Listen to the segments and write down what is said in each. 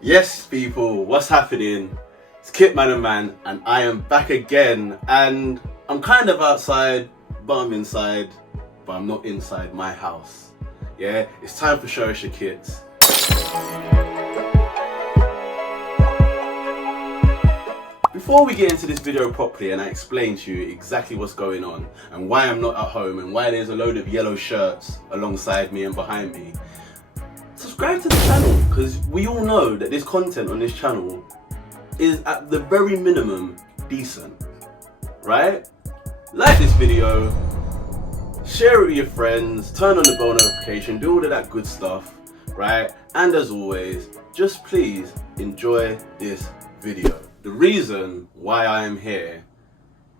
Yes, people, what's happening? It's Kitmanaman, and I am back again. And I'm kind of outside, but I'm inside, but I'm not inside my house. Yeah, it's time for Show Us Your Kits. Before we get into this video properly and I explain to you exactly what's going on and why I'm not at home and why there's a load of yellow shirts alongside me and behind me, subscribe to the channel, because we all know that this content on this channel is at the very minimum decent, right? Like this video, share it with your friends, turn on the bell notification, do all of that good stuff, right? And as always, just please enjoy this video. The reason why I am here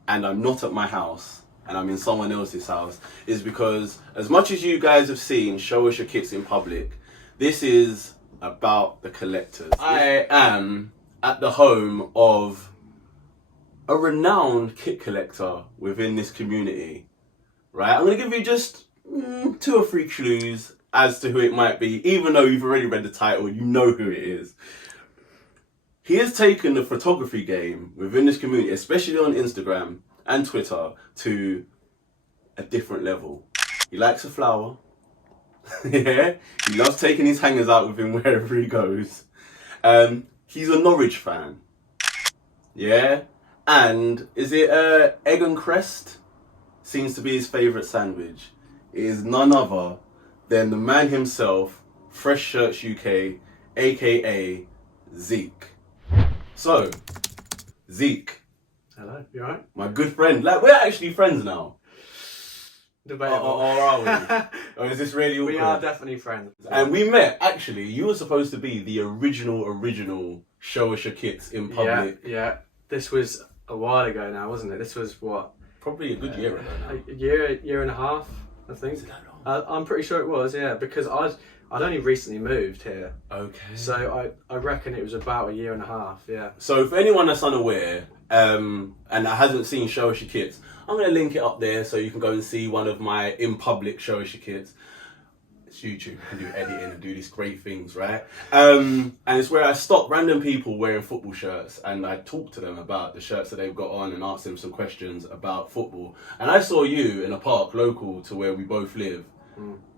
and I'm not at my house and I'm in someone else's house is because, as much as you guys have seen Show Us Your Kits in public, this is about the collectors. I am at the home of a renowned kit collector within this community, right? I'm going to give you just 2 or 3 clues as to who it might be, even though you've already read the title, you know who it is. He has taken the photography game within this community, especially on Instagram and Twitter, to a different level. He likes a flower. Yeah, he loves taking his hangers out with him wherever he goes. He's a Norwich fan. Yeah, and is it egg and crest? Seems to be his favourite sandwich. It is none other than the man himself, Fresh Shirts UK, aka Zeke. So, Zeke. Hello, you alright? My good friend. Like, we're actually friends now. Debatable. Or are we? Or is this really awkward? We are definitely friends. And we met, actually, you were supposed to be the original Show Us Your Kits in public. Yeah. This was a while ago now, wasn't it? This was what? Probably a good year ago now. A year and a half, I think. Is it that long? I'm pretty sure it was, yeah, because I'd only recently moved here. Okay. So I reckon it was about a year and a half, yeah. So for anyone that's unaware, and that hasn't seen Show Us Your Kits, I'm going to link it up there so you can go and see one of my in public Show Us Your Kits. It's YouTube, you can do editing and do these great things, right? And it's where I stop random people wearing football shirts and I talk to them about the shirts that they've got on and ask them some questions about football. And I saw you in a park local to where we both live,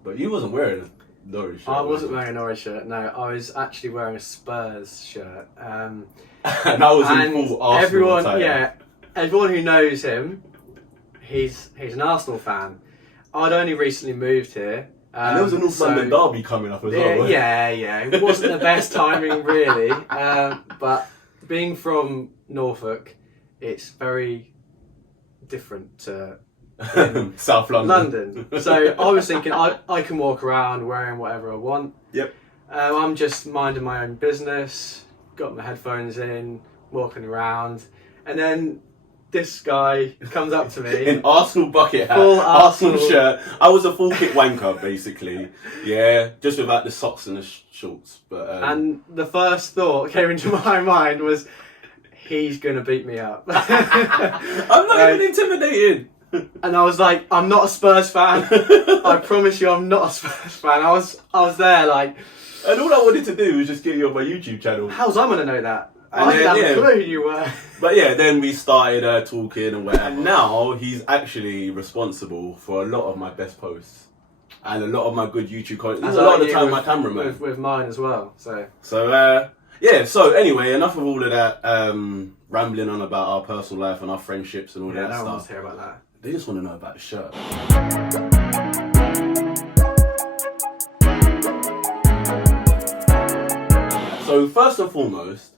but you wasn't wearing a Norwich shirt. I wasn't wearing a Norwich shirt, no. I was actually wearing a Spurs shirt. And I was in full Arsenal attire. Yeah, everyone who knows him, he's an Arsenal fan. I'd only recently moved here. And there was a North London derby coming up as well. Yeah. It wasn't the best timing, really. But being from Norfolk, it's very different to South London. So I was thinking I can walk around wearing whatever I want. Yep. I'm just minding my own business, got my headphones in, walking around, and then this guy comes up to me in Arsenal bucket hat, full Arsenal shirt. I was a full kit wanker, basically. Yeah, just without the socks and the shorts. But and the first thought came into my mind was, he's gonna beat me up. I'm not even intimidated. And I was like, I'm not a Spurs fan. I promise you, I'm not a Spurs fan. I was there like, and all I wanted to do was just get you on my YouTube channel. How's I gonna know that? And I didn't have a clue who you were. But yeah, then we started talking and whatever. And now he's actually responsible for a lot of my best posts and a lot of my good YouTube content. There's a lot of the time my cameraman. With mine as well. So yeah, so anyway, enough of all of that rambling on about our personal life and our friendships and all that no stuff. one wants to hear about that. They just want to know about the shirt. So first and foremost,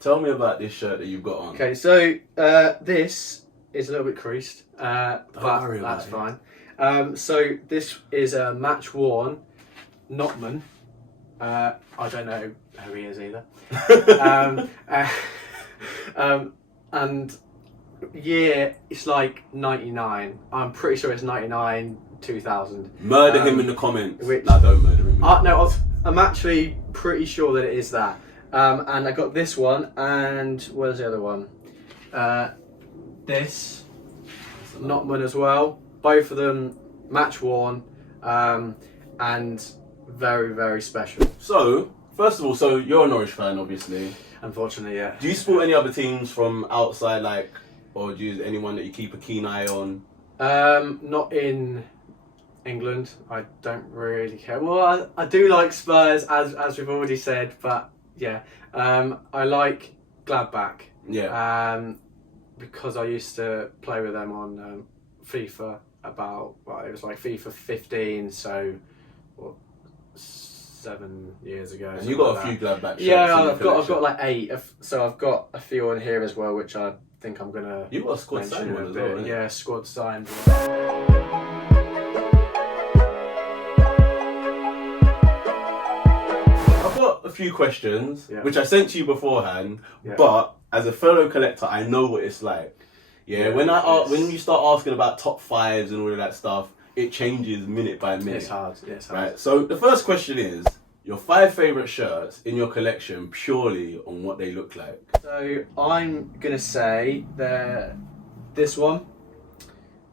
tell me about this shirt that you've got on. Okay, so this is a little bit creased, but that's fine. So this is a match worn Notman. I don't know who he is either. And year, it's like 99. I'm pretty sure it's 99, 2000. Murder him in the comments. Which, no, don't murder him. No, I'm actually pretty sure that it is that. And I got this one, and where's the other one? This, Notman as well. Both of them match worn, and very, very special. So, First of all, so you're a Norwich fan, obviously. Unfortunately, yeah. Do you support any other teams from outside, like, or do you anyone that you keep a keen eye on? Not in England. I don't really care. Well, I do like Spurs, as we've already said, but yeah. I like Gladbach. Yeah. Because I used to play with them on FIFA it was like FIFA 15, so what, 7 years ago. And you got a few Gladbach shirts. Yeah, I've got like 8. So I've got a few on here as well, which I think I'm gonna. You got a squad signed one as well, innit? Yeah, squad signed. I've got a few questions, Yeah. which I sent to you beforehand, Yeah. but as a fellow collector, I know what it's like. Yeah, when you start asking about top 5s and all of that stuff, it changes minute by minute. It's hard. It's hard. Right. So the first question is your 5 favorite shirts in your collection purely on what they look like. So I'm gonna say this one.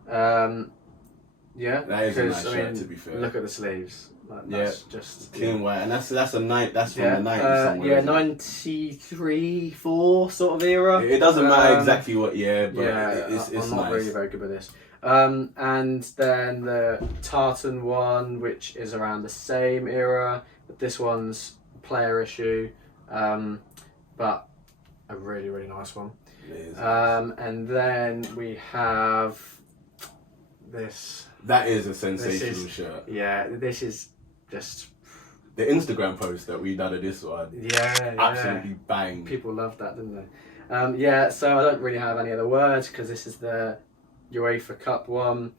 Yeah, That is a nice because, shirt, to be fair. Look at the sleeves. That's just clean white, and that's from the 90s somewhere. Yeah, 93, 4 sort of era. It doesn't matter exactly what year, but it's I'm not nice. really very good with this. And then the tartan one, which is around the same era. But this one's player issue, but a really, really nice one. It is. And then we have this. That is a sensational shirt. Yeah, this is just the Instagram post that we done of this one. Yeah, absolutely bang. People loved that, didn't they? Yeah, so I don't really have any other words because this is the UEFA Cup one.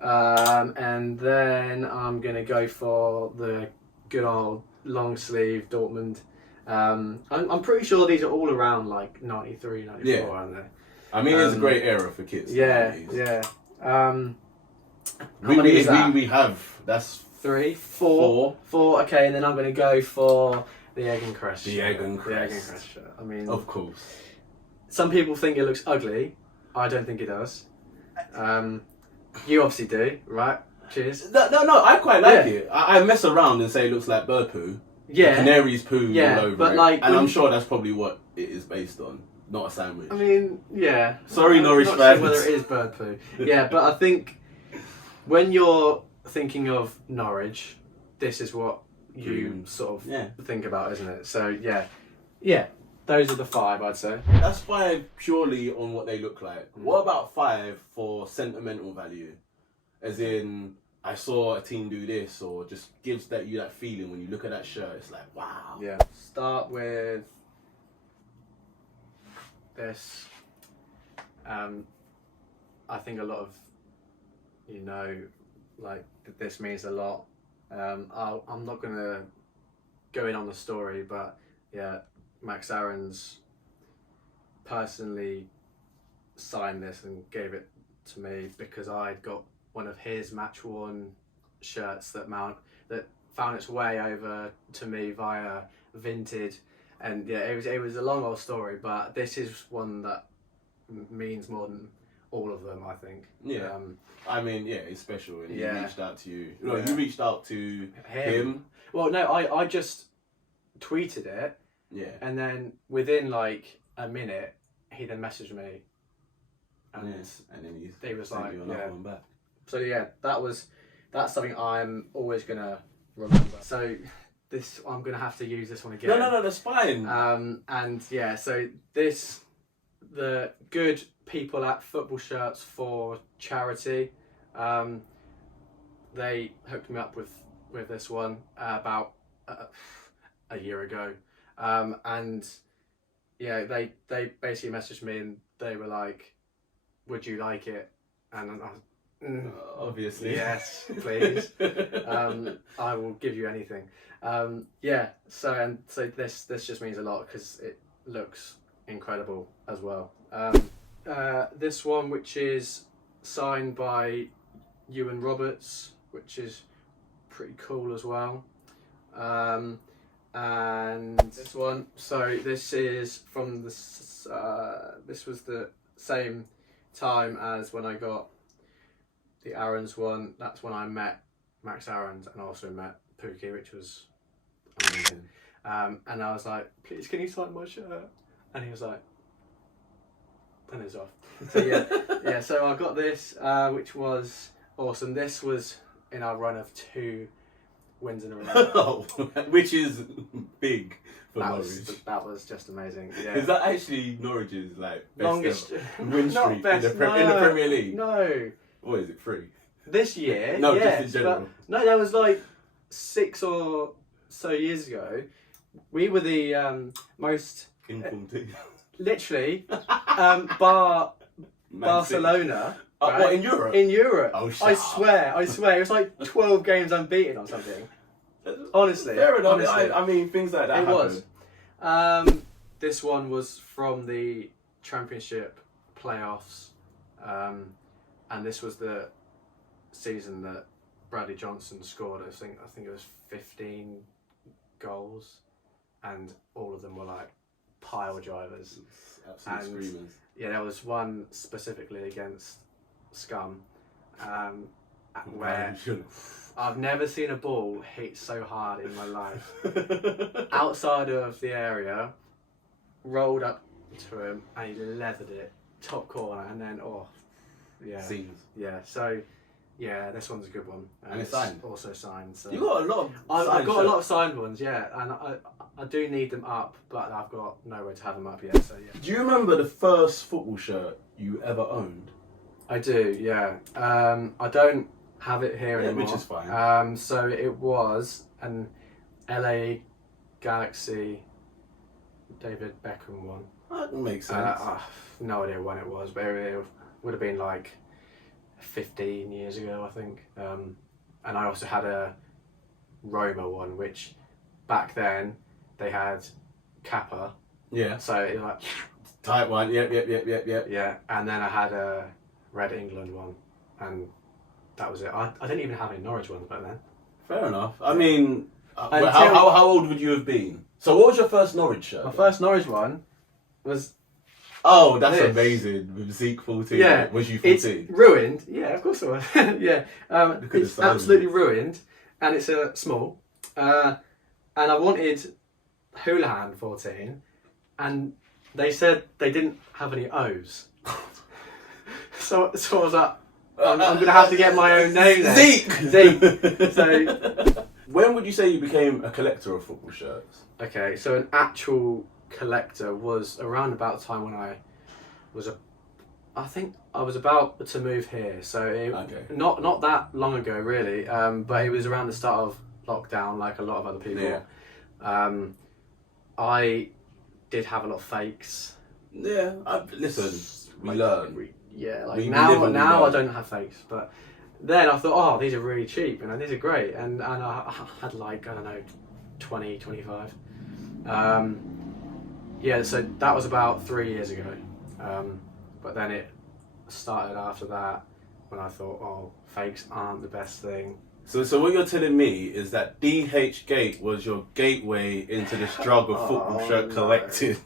And then I'm going to go for the good old long sleeve Dortmund. I'm pretty sure these are all around like 93, 94, aren't they? I mean, it's a great era for kids. Yeah, yeah. We have, that's 3, 4. Okay, and then I'm going to go for the Egg and Crest. The Egg and Crest shirt. I mean, of course. Some people think it looks ugly. I don't think it does. You obviously do, right? Cheers. No, I quite like it. I mess around and say it looks like bird poo. Yeah. The canary's poo all over but it. Like, and I'm sure that's probably what it is based on, not a sandwich. I mean, yeah. Sorry, Norwich fans. I'm not sure whether it is bird poo. Yeah, but I think when you're thinking of Norwich, this is what you sort of think about, isn't it? So, yeah. Those are the 5, I'd say. That's 5 purely on what they look like. What about 5 for sentimental value? As in, I saw a team do this, or just gives you that feeling when you look at that shirt. It's like, wow. Yeah. Start with this. I think a lot of like this means a lot. I'm not gonna go in on the story, but yeah, Max Aaron's personally signed this and gave it to me because I'd got one of his match worn shirts that found its way over to me via Vinted, and yeah, it was a long old story, but this is one that means more than all of them, I think. Yeah. I mean, yeah, it's special, and he reached out to you. No, Yeah. you reached out to him. Well, no, I just tweeted it. Yeah. And then within like a minute, he then messaged me, and then he was like, one back. So yeah, that's something I'm always gonna remember. So I'm gonna have to use this one again. No, that's fine. And yeah, so the good people at Football Shirts for Charity, they hooked me up with this one about a year ago. And yeah, they basically messaged me and they were like, would you like it? And I was, obviously. Yes, please. I will give you anything. Yeah, so this just means a lot because it looks incredible as well. This one, which is signed by Ewan Roberts, which is pretty cool as well. And this one, so this is from this was the same time as when I got the Aarons one. That's when I met Max Aarons and also met Pookie, which was amazing. And I was like, please, can you sign my shirt? And he was like, and it's off. So yeah, so I got this, which was awesome. This was in our run of 2 wins in a row. Which is big for Norwich. That was just amazing. Yeah. Is that actually Norwich's like best longest win streak in the Premier League? No. What is it, 3? This year? No, yes, just in general. No, that was like 6 or so years ago. We were the most Informed team. literally Barcelona. Right? What, in Europe? In Europe. Oh, I swear. It was like 12 games unbeaten or something. Honestly. Fair enough. Honestly. I mean, things like that It happen. was. This one was from the Championship playoffs. And this was the season that Bradley Johnson scored. I think it was 15 goals. And all of them were like pile drivers. Absolute screamers. Yeah, there was one specifically against Scum, where I've never seen a ball hit so hard in my life. Outside of the area, rolled up to him and he leathered it, top corner, and then Scenes. Yeah, so yeah, this one's a good one. And it's signed. Also signed. So. You got a lot of. I've got a lot of signed ones, yeah, and I do need them up, but I've got nowhere to have them up yet. So yeah. Do you remember the first football shirt you ever owned? I do, yeah. I don't have it here anymore, which is fine. So it was an LA Galaxy David Beckham one. That makes sense. No idea when it was, but it would have been like 15 years ago, I think. And I also had a Roma one, which back then they had Kappa. Yeah. So it was like Tight one. Yep. yeah, and then I had a Red England one, and that was it. I didn't even have any Norwich ones back then. Fair enough. I mean, how old would you have been? So what was your first Norwich shirt? My first Norwich one was... Oh, that's this. Amazing. With Zeke 14. Yeah. Was you 14? It's ruined. Yeah, of course it was. Yeah. It's absolutely ruined, and it's a small. And I wanted Houlihan 14, and they said they didn't have any O's. so I was like, I'm going to have to get my own name then. Zeke! So, when would you say you became a collector of football shirts? okay, so an actual collector was around about the time when I think I was about to move here. So not that long ago really, but it was around the start of lockdown, like a lot of other people. Yeah. I did have a lot of fakes. Yeah, listen, we learn. Now I don't have fakes, but then I thought, oh, these are really cheap and these are great, and I had like, I don't know, 20, 25. Yeah, so that was about 3 years ago, but then it started after that when I thought, oh, fakes aren't the best thing. So what you're telling me is that DH Gate was your gateway into this drug of football shirt collecting.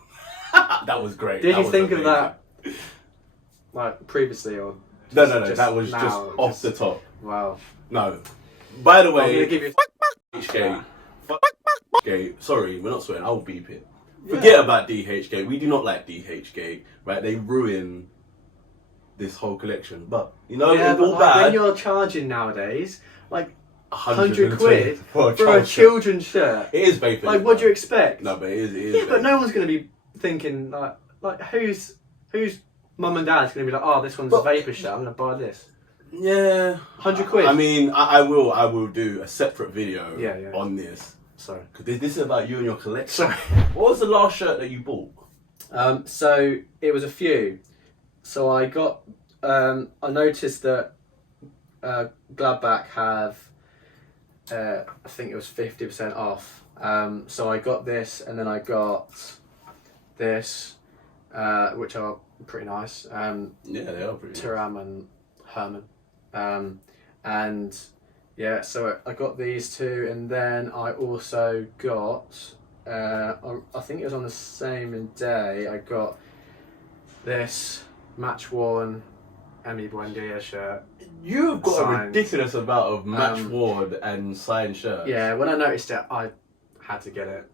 That was great. Did you think of that like previously or? No. That was just off the top. Wow. No. By the way, I'm gonna give you DH Gate. Gate. Sorry, we're not swearing. I'll beep it. Forget about DH Gate. We do not like DH Gate, right? They ruin this whole collection. But you know, yeah, it's all like, bad. when you're charging nowadays, like 100 quid for a children's shirt. It is vaping. Like, what do you expect? No, but it is. Yeah, but no one's going to be thinking like whose mum and dad's going to be like, oh, this one's a vapor shirt, I'm going to buy this. Yeah, 100 quid. I mean, I will do a separate video on this. Sorry, because this is about you and your collection. Sorry. What was the last shirt that you bought? So it was a few. So I got. I noticed that Gladbach have. I think it was 50% off. So I got this, and then I got this, which are pretty nice. Yeah, they are pretty. Thuram and Herman, and yeah. So I got these two, and then I also got. I think it was on the same day. I got this match worn Emi Buendia shirt. You've got signed. a ridiculous amount of match worn and signed shirts. Yeah, when I noticed it, I had to get it.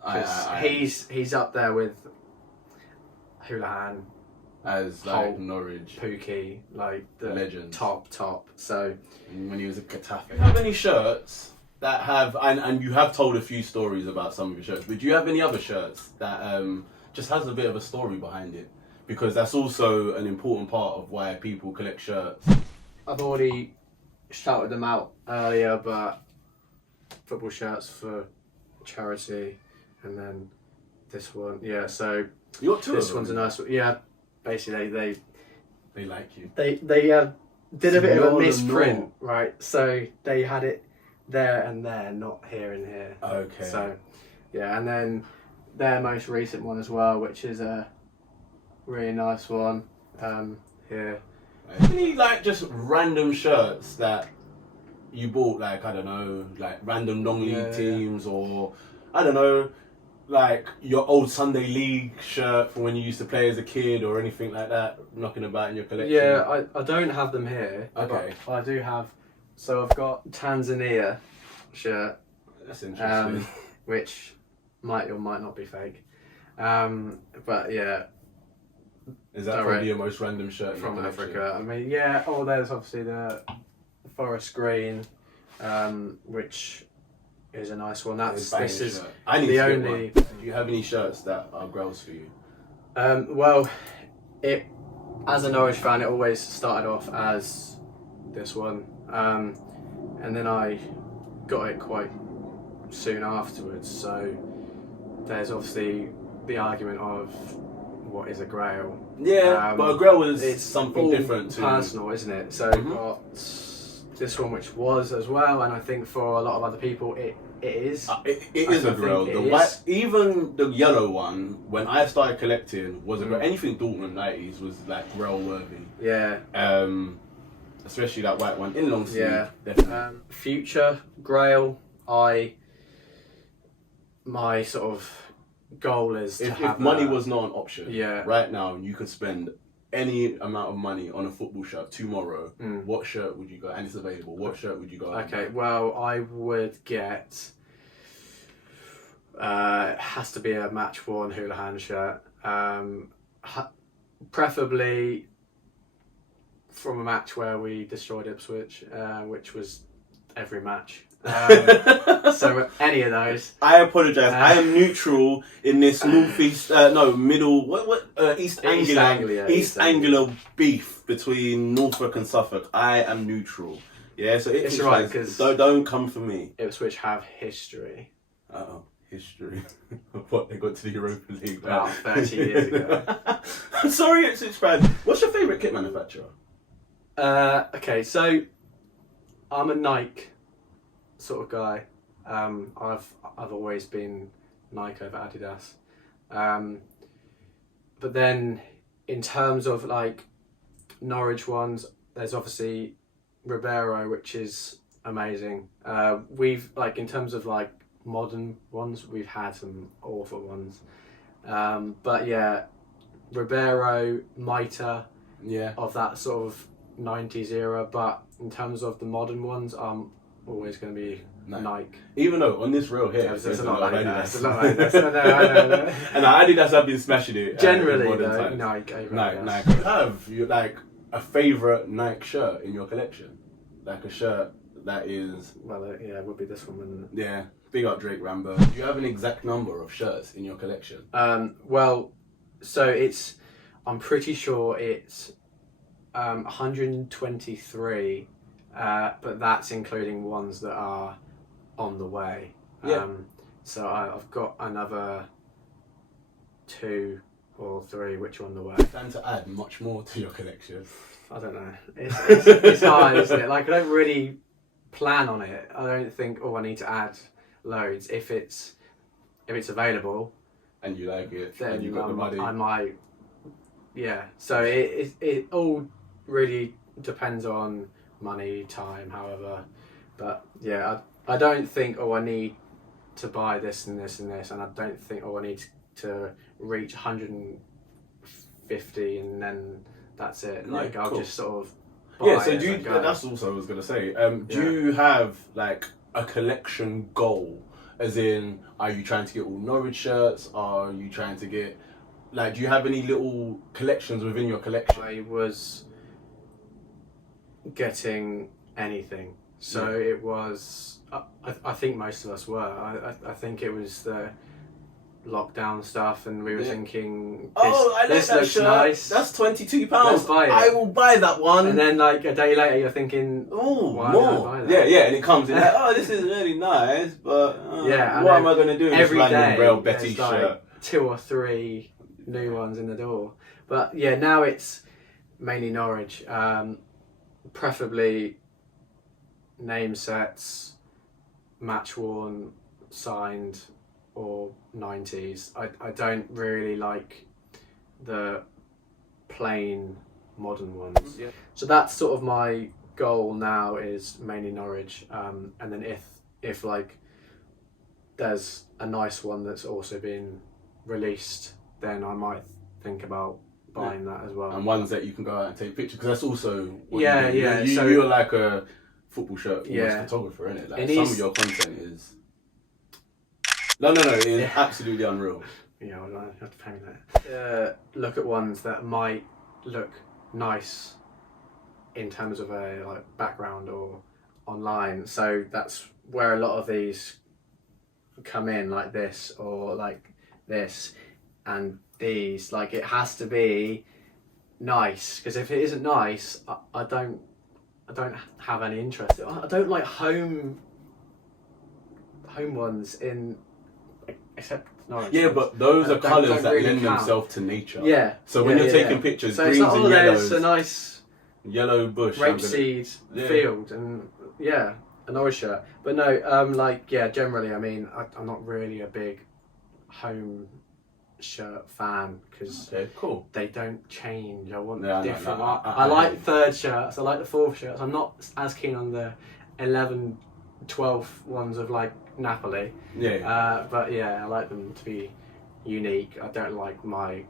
He's up there with Houlihan, as like Holt, Norwich, Pookie, like the legends. Top. So when he was a Getafe. Do you have any shirts that have, and you have told a few stories about some of your shirts, but do you have any other shirts that just has a bit of a story behind it? Because that's also an important part of why people collect shirts. I've already shouted them out earlier, but football shirts for charity, and then this one, yeah. So you got two. This one's a nice one, yeah. Basically, they like you. They did a bit of a misprint, right? So they had it there and there, not here and here. Okay. So yeah, and then their most recent one as well, which is a really nice one. Here. Any like just random shirts that you bought, like I don't know, like random non-league teams, or I don't know, like your old Sunday League shirt from when you used to play as a kid, or anything like that, knocking about in your collection? Yeah, I don't have them here. Okay. But I do have. So I've got Tanzania shirt. That's interesting. Which might or might not be fake. But yeah. Is that probably your most random shirt from Africa? I mean, yeah. Oh, there's obviously the forest green, which is a nice one. This is I need the to only. Get one. Do you have any shirts that are grails for you? Well, as a Norwich fan, it always started off as this one, and then I got it quite soon afterwards. So there's obviously the argument of what is a grail. Yeah, but a grail is something different. Personal, isn't it? So I've got this one, which was as well, and I think for a lot of other people, it is. It is a grail. The white, even the yellow one, when I started collecting, was a grail. Anything Dortmund 90s was like grail worthy. Yeah. Especially that white one in long sleeve. Yeah. Definitely. Future grail, my sort of goal is to have. If money was not an option, yeah, right now you could spend any amount of money on a football shirt tomorrow. What shirt would you go? And it's available. What shirt would you go? Okay, well, I would get. Has to be a match worn Houlihan shirt. Preferably from a match where we destroyed Ipswich, which was every match. So any of those. I apologise. I am neutral in this northeast, middle. East Anglia beef between Norfolk and Suffolk. I am neutral. Yeah, so it's right because don't come for me. Ipswich have history. History. What, they got to the Europa League about 30 years ago. Sorry, Ipswich fans. What's your favourite kit manufacturer? Okay, so I'm a Nike sort of guy. I've always been Nike over Adidas. But then in terms of like Norwich ones, there's obviously Ribeiro, which is amazing. We've like in terms of like modern ones, we've had some awful ones. But yeah, Ribeiro, Mitre, of that sort of 90s era. But in terms of the modern ones, I'm always going to be Nike. Even though on this reel here, there's a lot of Adidas. I know. And Adidas have been smashing it. Generally, though, Nike. Nike. Have you like a favourite Nike shirt in your collection? Like a shirt that is. Well, it would be this one, wouldn't it? Yeah. Big up Drake Rambo. Do you have an exact number of shirts in your collection? Well, so I'm pretty sure it's 123, but that's including ones that are on the way. Yeah. So I've got another 2 or 3 which are on the way. Plan to add much more to your collection? I don't know. It's hard, isn't it? Like I don't really plan on it. I don't think, I need to add loads. If it's available and you like it, then and you got the money, I might. Yeah. So it all really depends on money, time, however. But yeah, I don't think I need to buy this and this and this, and I don't think I need to reach 150 and then that's it. Like I'll just sort of buy so it. That's also what I was gonna say. Do you have like a collection goal As in, are you trying to get all Norwich shirts? Are you trying to get, like, do you have any little collections within your collection? I was getting anything. So it was, I think most of us were. I think it was the lockdown stuff, and we were thinking, this looks shirt. nice. That's £22. Let's buy it. I will buy that one. And then like a day later, you're thinking, oh, why more. did I buy that? Yeah, and it comes in like, oh, this is really nice, but yeah, what am I going to do in this random Braille Betty there's shirt? Like 2 or 3 new ones in the door. But yeah, now it's mainly Norwich. Preferably name sets, match worn, signed, or 90s. I don't really like the plain modern ones. Yeah. So that's sort of my goal now, is mainly Norwich. And then if like there's a nice one that's also been released, then I might think about buying that as well. And ones that you can go out and take pictures, because that's also what yeah, you do. yeah. You're like a football shirt Yeah. photographer, innit? Like It some is- of your content is it is absolutely unreal. Yeah, well, I have to pay me that. Look at ones that might look nice in terms of a like background or online. So that's where a lot of these come in, like this or like this and these. Like, it has to be nice, because if it isn't nice, I don't have any interest. I don't like home ones in. Except Norwich. Yeah, but those are colours don't that really lend count. themselves to nature. Yeah. So when yeah, you're yeah, taking yeah. pictures, so greens it's like, and there's yellows, a nice yellow bush, rapeseed field, and yeah, a Norwich shirt. But no, generally, I mean, I'm not really a big home shirt fan, because cool. they don't change. I want Yeah, different. no, I like third shirts. I like the fourth shirts. I'm not as keen on the 11, 12 ones of like Napoli. Yeah. But yeah, I like them to be unique. I don't like my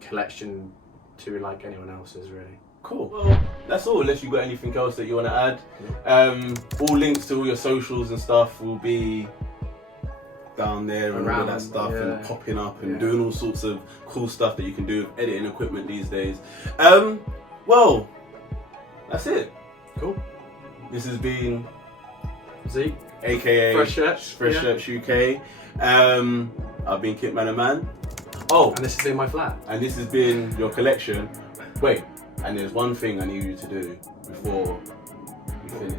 collection to be like anyone else's, really. Cool. Well, that's all. Unless you got anything else that you want to add. All links to all your socials and stuff will be down there and all of that stuff, and popping up and doing all sorts of cool stuff that you can do with editing equipment these days. Well, that's it. Cool. This has been Zeke, aka Fresh Shirts UK. I've been Kitmanaman. Oh, and this has been my flat. And this has been your collection. Wait, and there's one thing I need you to do before we finish.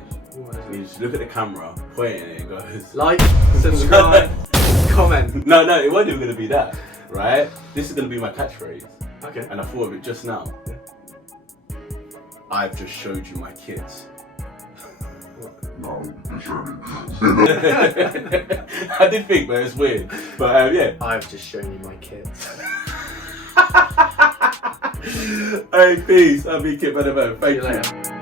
You just look at the camera, point at it, and goes like, subscribe, comment. No, it wasn't even gonna be that, right? This is gonna be my catchphrase. Okay. And I thought of it just now. Yeah. I've just showed you my kids. No, you shouldn't. I did think, but it's weird. But yeah. I've just shown you my kids. Alright, peace. I'll be Kitmanaman. Thank you. See you later.